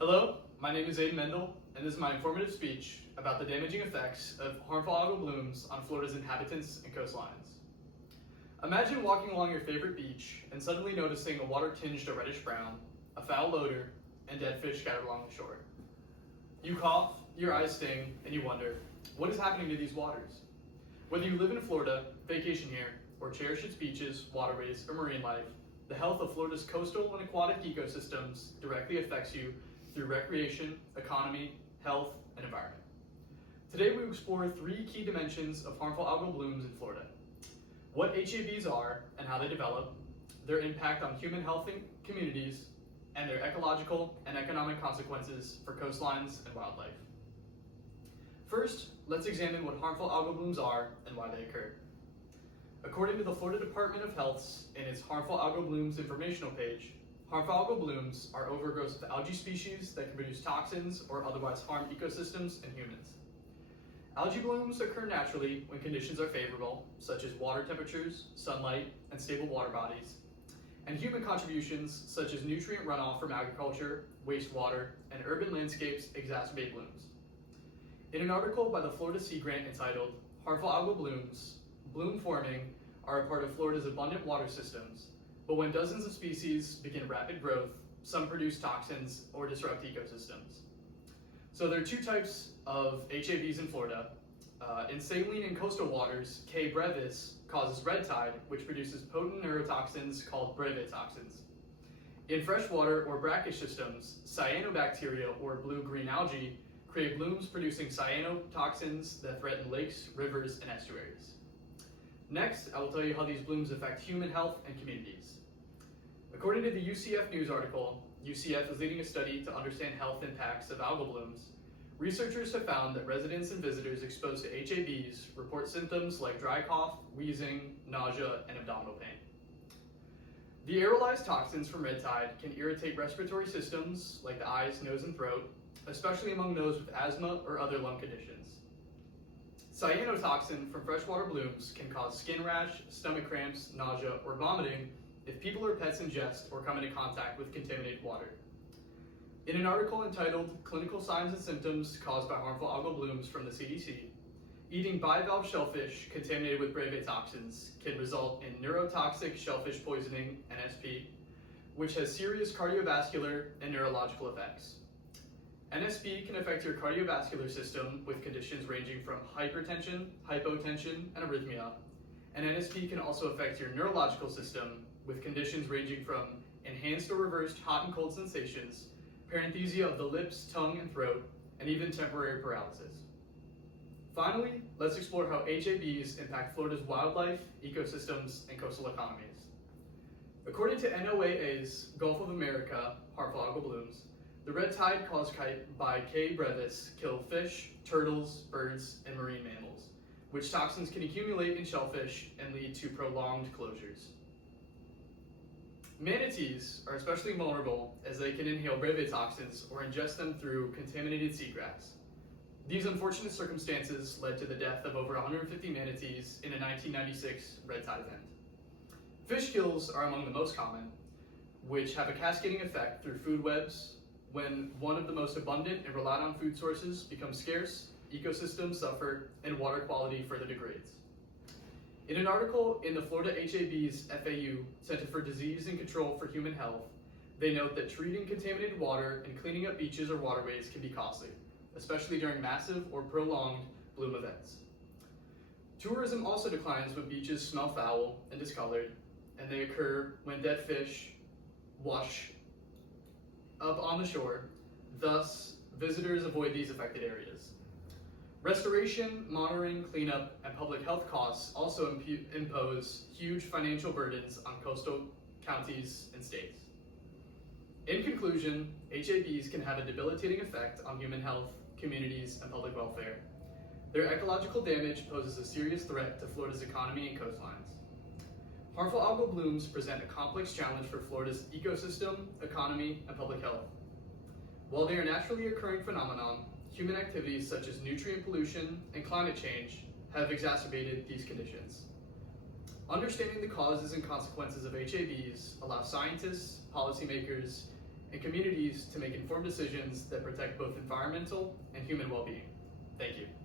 Hello, my name is Aidan Mendel, and this is my informative speech about the damaging effects of harmful algal blooms on Florida's inhabitants and coastlines. Imagine walking along your favorite beach and suddenly noticing a water tinged a reddish brown, a foul odor, and dead fish scattered along the shore. You cough, your eyes sting, and you wonder, what is happening to these waters? Whether you live in Florida, vacation here, or cherish its beaches, waterways, or marine life, the health of Florida's coastal and aquatic ecosystems directly affects you through recreation, economy, health, and environment. Today we explore three key dimensions of harmful algal blooms in Florida: what HABs are and how they develop, their impact on human health and communities, and their ecological and economic consequences for coastlines and wildlife. First, let's examine what harmful algal blooms are and why they occur. According to the Florida Department of Health's in its Harmful Algal Blooms informational page, harmful algal blooms are overgrowths of algae species that can produce toxins or otherwise harm ecosystems and humans. Algae blooms occur naturally when conditions are favorable, such as water temperatures, sunlight, and stable water bodies, and human contributions such as nutrient runoff from agriculture, wastewater, and urban landscapes exacerbate blooms. In an article by the Florida Sea Grant entitled Harmful Algal Blooms, bloom forming are a part of Florida's abundant water systems, but when dozens of species begin rapid growth, some produce toxins or disrupt ecosystems. So there are two types of HABs in Florida. In saline and coastal waters, K. brevis causes red tide, which produces potent neurotoxins called brevetoxins. In freshwater or brackish systems, cyanobacteria or blue-green algae create blooms producing cyanotoxins that threaten lakes, rivers, and estuaries. Next, I will tell you how these blooms affect human health and communities. According to the UCF News article, UCF is leading a study to understand health impacts of algal blooms. Researchers have found that residents and visitors exposed to HABs report symptoms like dry cough, wheezing, nausea, and abdominal pain. The aerolized toxins from red tide can irritate respiratory systems like the eyes, nose, and throat, especially among those with asthma or other lung conditions. Cyanotoxin from freshwater blooms can cause skin rash, stomach cramps, nausea, or vomiting if people or pets ingest or come into contact with contaminated water. In an article entitled Clinical Signs and Symptoms Caused by Harmful Algal Blooms from the CDC, eating bivalve shellfish contaminated with brevetoxins can result in neurotoxic shellfish poisoning, NSP, which has serious cardiovascular and neurological effects. NSP can affect your cardiovascular system with conditions ranging from hypertension, hypotension, and arrhythmia, and NSP can also affect your neurological system with conditions ranging from enhanced or reversed hot and cold sensations, paresthesia of the lips, tongue, and throat, and even temporary paralysis. Finally, let's explore how HABs impact Florida's wildlife, ecosystems, and coastal economies. According to NOAA's Gulf of America harmful algal blooms, the red tide caused by K. brevis kill fish, turtles, birds, and marine mammals, which toxins can accumulate in shellfish and lead to prolonged closures. Manatees are especially vulnerable as they can inhale brevetoxins or ingest them through contaminated seagrass. These unfortunate circumstances led to the death of over 150 manatees in a 1996 red tide event. Fish kills are among the most common, which have a cascading effect through food webs. When one of the most abundant and relied on food sources becomes scarce, ecosystems suffer and water quality further degrades. In an article in the Florida HAB's FAU, Center for Disease and Control for Human Health, they note that treating contaminated water and cleaning up beaches or waterways can be costly, especially during massive or prolonged bloom events. Tourism also declines when beaches smell foul and discolored, and they occur when dead fish wash up on the shore. Thus, visitors avoid these affected areas. Restoration, monitoring, cleanup, and public health costs also impose huge financial burdens on coastal counties and states. In conclusion, HABs can have a debilitating effect on human health, communities, and public welfare. Their ecological damage poses a serious threat to Florida's economy and coastlines. Harmful algal blooms present a complex challenge for Florida's ecosystem, economy, and public health. While they are naturally occurring phenomenon, human activities such as nutrient pollution and climate change have exacerbated these conditions. Understanding the causes and consequences of HABs allows scientists, policymakers, and communities to make informed decisions that protect both environmental and human well-being. Thank you.